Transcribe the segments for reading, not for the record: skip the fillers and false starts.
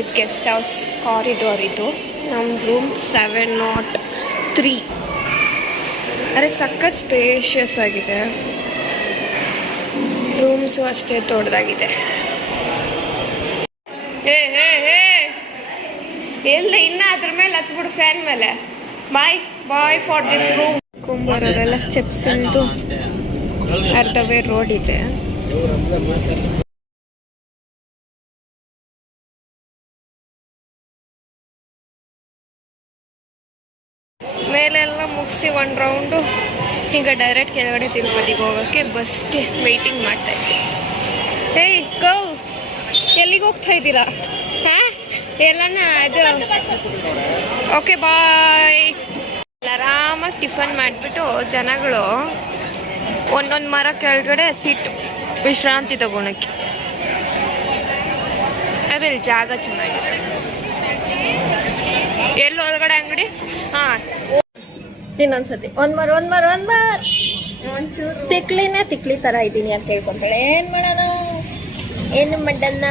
ಇದು guest house corridor. ಇದು ನಮ್ಮ ರೂಮ್ 703. ಅರೆ ಸಖತ್ ಸ್ಪೇಷಿಯಸ್ ಆಗಿದೆ. ರೂಮ್ಸು ಅಷ್ಟೇ ದೊಡ್ಡದಾಗಿದೆ. ಎಲ್ಲ ಇನ್ನ ಅದ್ರ ಮೇಲೆ ಹತ್ಬಿಡು ಫ್ಯಾನ್ ಮೇಲೆ. ಬಾಯ್ ಬಾಯ್ ಫಾರ್ ದಿಸ್ ರೂಮ್. ಕುಂಬಾರವರೆಲ್ಲ ಸ್ಟೆಪ್ಸ್ ಇಳಿದು ಅರ್ಧವೇ ರೋಡ್ ಇದೆ. ಮೇಲೆಲ್ಲ ಮುಗಿಸಿ 1 ರೌಂಡು ಈಗ ಡೈರೆಕ್ಟ್ ಕೆಳಗಡೆ ತಿರುಪತಿಗೆ ಹೋಗೋಕ್ಕೆ ಬಸ್ಗೆ ವೆಯ್ಟಿಂಗ್ ಮಾಡ್ತಾ ಇದ್ದೀವಿ. ಏಯ್ ಕೌ, ಎಲ್ಲಿಗೆ ಹೋಗ್ತಾ ಇದ್ದೀರಾ? ಹಾಂ, ಎಲ್ಲನ ಅದು ಓಕೆ ಬಾಯ್. ಆರಾಮಾಗಿ ಟಿಫನ್ ಮಾಡಿಬಿಟ್ಟು ಜನಗಳು ಒಂದೊಂದು ಮರ ಕೆಳಗಡೆ ಸೀಟು ವಿಶ್ರಾಂತಿ ತಗೊಳಕ್ಕೆ. ಅದ್ರಲ್ಲಿ ಜಾಗ ಚೆನ್ನಾಗಿದೆ. ಎಲ್ಲಿ ಒಳಗಡೆ ಅಂಗಡಿ? ಹಾಂ, ಇನ್ನೊಂದ್ಸತಿ ಒಂದ್ಮಾರ್ ಒಂಚೂರು ತಿಕ್ಲಿ ಥರ ಇದ್ದೀನಿ ಅಂತ ಹೇಳ್ಕೊತಾಳೆ. ಏನು ಮಾಡೋಣ, ಏನು ಮಾಡಣ್ಣ?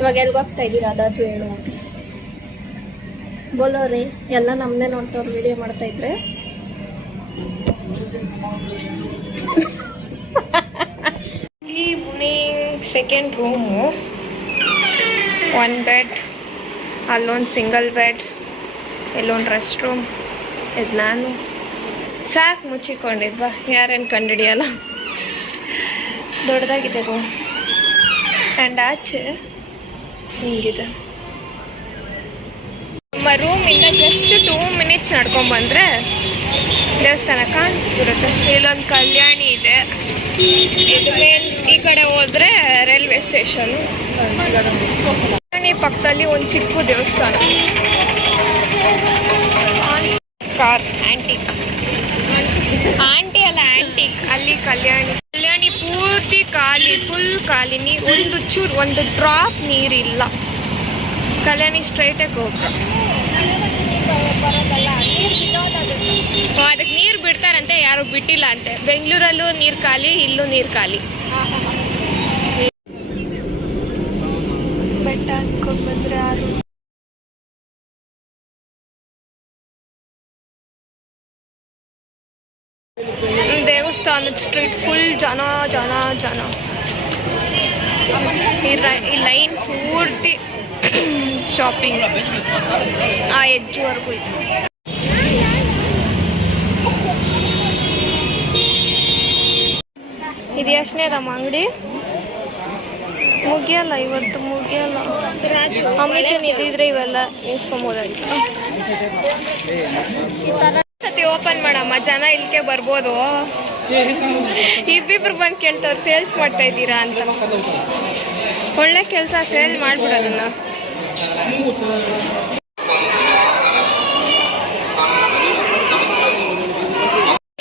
ಇವಾಗ ಎಲ್ಗೆ ಹೋಗ್ತಾ ಇದ್ದೀರಾ ಅದಾದ್ರು ಹೇಳು. ಬೋಲೋ ರೀ, ಎಲ್ಲ ನಮ್ಮನ್ನೇ ನೋಡ್ತವ್ರು ವಿಡಿಯೋ ಮಾಡ್ತಾ ಇದ್ರೆ. ಈವ್ನಿಂಗ್ ಸೆಕೆಂಡ್ ರೂಮು, 1 ಬೆಡ್, ಅಲ್ಲೊಂದು ಸಿಂಗಲ್ ಬೆಡ್, ಇಲ್ಲೊಂದು ರೆಸ್ಟ್ ರೂಮ್. ಇದು ನಾನು ಸಾಕು ಮುಚ್ಚಿಕೊಂಡಿದ್ವಾ, ಯಾರೇನು ಕಂಡುಹಿಡಿಯಲ್ಲ. ದೊಡ್ಡದಾಗಿದೆ ರೂಮ್. ಆ್ಯಂಡ್ ಆಚೆ ಹಿಂಗಿದೆ. ನಮ್ಮ ರೂಮಿಂದ ಜಸ್ಟ್ 2 ಮಿನಿಟ್ಸ್ ನಡ್ಕೊಂಡ್ಬಂದರೆ ದೇವಸ್ಥಾನ ಕಾಣಿಸ್ಬಿಡುತ್ತೆ. ಇಲ್ಲೊಂದು ಕಲ್ಯಾಣಿ ಇದೆ. ಇದು ಮೇನ್ ಈ ಕಡೆ ಹೋದರೆ ರೈಲ್ವೆ ಸ್ಟೇಷನ್ನು. ಕಲ್ಯಾಣಿ ಪಕ್ಕದಲ್ಲಿ ಒಂದು ಚಿಕ್ಕ ದೇವಸ್ಥಾನ. ಕಾರ್ ಆಂಟಿಕ್, ಆಂಟಿ ಅಲ್ಲ ಆಂಟಿಕ್. ಅಲ್ಲಿ ಕಲ್ಯಾಣಿ ಪೂರ್ತಿ ಖಾಲಿ, ಫುಲ್ ಖಾಲಿ. ಒಂದು ಡ್ರಾಪ್ ನೀರಿಲ್ಲ. ಕಲ್ಯಾಣಿ ಸ್ಟ್ರೈಟಾಗಿ ಹೋಗ್ತಾರೆ. ಅದಕ್ಕೆ ನೀರು ಬಿಡ್ತಾರಂತೆ, ಯಾರು ಬಿಟ್ಟಿಲ್ಲ ಅಂತೆ. ಬೆಂಗಳೂರಲ್ಲೂ ನೀರು ಖಾಲಿ, ಇಲ್ಲೂ ನೀರು ಖಾಲಿ. ಬೆಟ್ಟ ಹತ್ಕೊಂಡು ಬಂದರೆ ಯಾರು ದೇವಸ್ಥಾನದ ಸ್ಟ್ರೀಟ್ ಫುಲ್ ಜನ. ಈ ಲೈನ್ ಪೂರ್ತಿ ಶಾಪಿಂಗ್ ಆ ಎಜ್ಜುವರೆಗೂ ಇದೆ. ಇದು ಎಷ್ಟನೇದಮ್ಮ ಅಂಗಡಿ? ಮುಗಿಯಲ್ಲ ಇವತ್ತು, ಮುಗಿಯಲ್ಲ. ಅಮಿತನ್ ಇದ್ದಿದ್ರೆ ಇವೆಲ್ಲ ಇಸ್ಕೊಂಬೋದಾಗಿತ್ತು. ಸತಿ ಓಪನ್ ಮಾಡಮ್ಮ, ಜನ ಇಲ್ಲಿಗೆ ಬರ್ಬೋದು. ಇಬ್ಬಿಬ್ರು ಬಂದು ಕೇಳ್ತವ್ರು ಸೇಲ್ಸ್ ಮಾಡ್ತಾ ಇದ್ದೀರಾ ಅಂತ. ಒಳ್ಳೆ ಕೆಲಸ, ಸೇಲ್ ಮಾಡ್ಬಿಡೋದನ್ನ.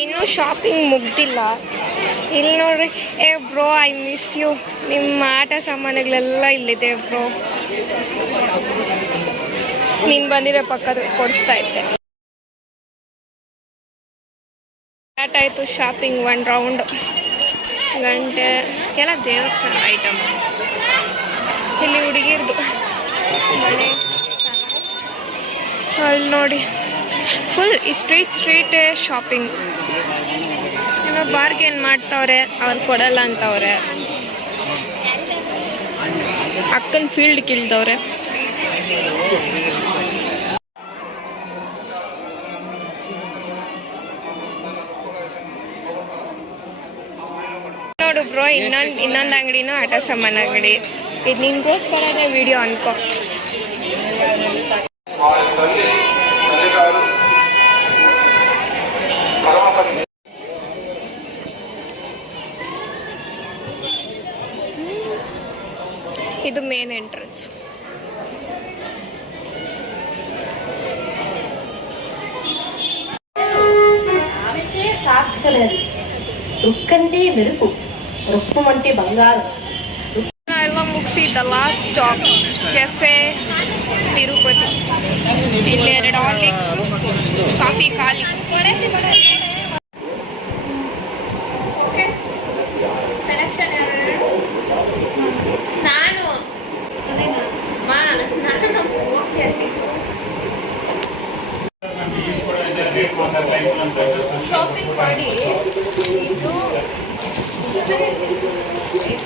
ಇನ್ನೂ ಶಾಪಿಂಗ್ ಮುಗ್ದಿಲ್ಲ. ಇಲ್ಲಿ ನೋಡ್ರಿ, ಬ್ರೋ ಐ ಮಿಸ್ ಯು. ನಿಮ್ಮ ಆಟ ಸಾಮಾನುಗಳೆಲ್ಲ ಇಲ್ಲಿದೆ ಬ್ರೋ. ನೀನು ಬಂದಿರೋ ಪಕ್ಕದ ಕೊಡಿಸ್ತಾ ಇದ್ದೆ. ಸ್ಟಾರ್ಟ್ ಆಯಿತು ಶಾಪಿಂಗ್. 1 ರೌಂಡ್ ಗಂಟೆ ಎಲ್ಲ ದೇವಸ್ಥಾನ ಐಟಮ್. ಇಲ್ಲಿ ಹುಡುಗಿರ್ದು ಬಳೆ. ಅಲ್ಲಿ ನೋಡಿ ಫುಲ್ ಈ ಸ್ಟ್ರೀಟೇ ಶಾಪಿಂಗ್. ಏನೋ ಬಾರ್ಗೇನ್ ಮಾಡ್ತವ್ರೆ, ಅವ್ರು ಕೊಡಲ್ಲ ಅಂತವ್ರೆ. ಅಕ್ಕನ ಫೀಲ್ಡ್ ಕಿಳ್ದವ್ರೆ. ನೋಡು ಬ್ರೋ, ಇನ್ನೊಂದು ಅಂಗಡಿನೂ ಆಟ ಸಾಮಾನು ಅಂಗಡಿ. ಇದು ನಿನ್ಗೋಸ್ಕರನೇ ವಿಡಿಯೋ ಅನ್ಕೋ. ಇದು ಮೇನ್ ಎಂಟ್ರೆನ್ಸ್. రుక్కంటే మెరుపు రుక్కుమంటే బంగారం. ಎಲ್ಲ ಮುಗಿಸಿ the last stop cafe Tirupati. ಇಲ್ಲಿ 2 ಹಾರ್ಲಿಕ್ಸ್, ಕಾಫಿ ಖಾಲಿ. ಸೆಲೆಕ್ಷನ್ ನಾನು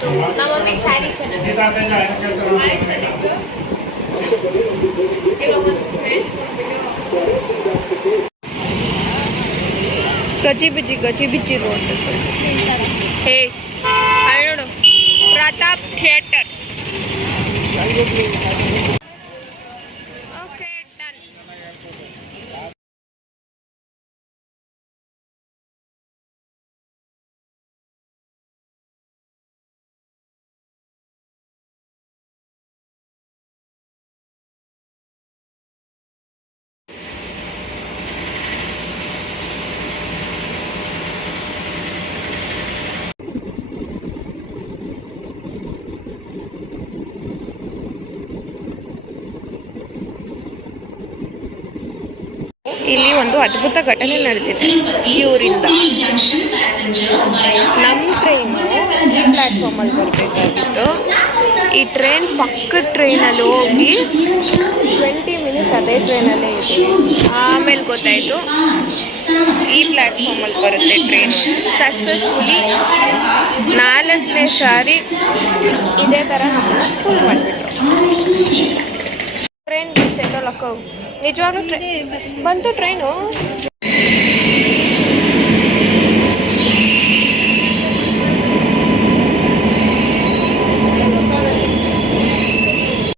ಚೆನ್ನಾಗಿತ್ತು. ನಮ್ಮ ಮಮ್ಮಿ ಸ್ಯಾರಿ ಚೆನ್ನಾಗಿತ್ತು. ಆಯ್ತು ಸರಿತು. ಇವಾಗ ಒಂದು ಮ್ಯಾಚ್ ಮಾಡ್ಬಿಟ್ಟು ಗಜಿ ಬಿಜಿ ರೋಡ್. ಹೇ ಅಲ್ಲಿ ನೋಡು, ಪ್ರತಾಪ್ ಥಿಯೇಟರ್. Okay done. ಇಲ್ಲಿ ಒಂದು ಅದ್ಭುತ ಘಟನೆ ನಡೆದಿದೆ. ಇವರಿಂದ ನಮ್ಮ ಟ್ರೈನು ಈ ಪ್ಲ್ಯಾಟ್ಫಾರ್ಮಲ್ಲಿ ಬರಬೇಕಾಗಿತ್ತು. ಈ ಟ್ರೈನ್ ಪಕ್ಕದ ಟ್ರೈನಲ್ಲಿ ಹೋಗಿ 20 ಮಿನಿಟ್ಸ್ ಅದೇ ಟ್ರೈನಲ್ಲೇ ಇತ್ತು. ಆಮೇಲೆ ಗೊತ್ತಾಯಿತು ಈ ಪ್ಲ್ಯಾಟ್ಫಾರ್ಮಲ್ಲಿ ಬರುತ್ತೆ ಟ್ರೈನು. ಸಕ್ಸಸ್ಫುಲಿ 4ನೇ ಸಾರಿ ಇದೇ ಥರ ನಮ್ಮನ್ನು ಫುಲ್ ಮಾಡಿಬಿಟ್ರು. ಟ್ರೈನ್ ಬಂತೆಲ್ಲೋ ಲಕ್ಕ, ನಿಜವಾಗ್ಲೂ ಬಂತು ಟ್ರೈನು.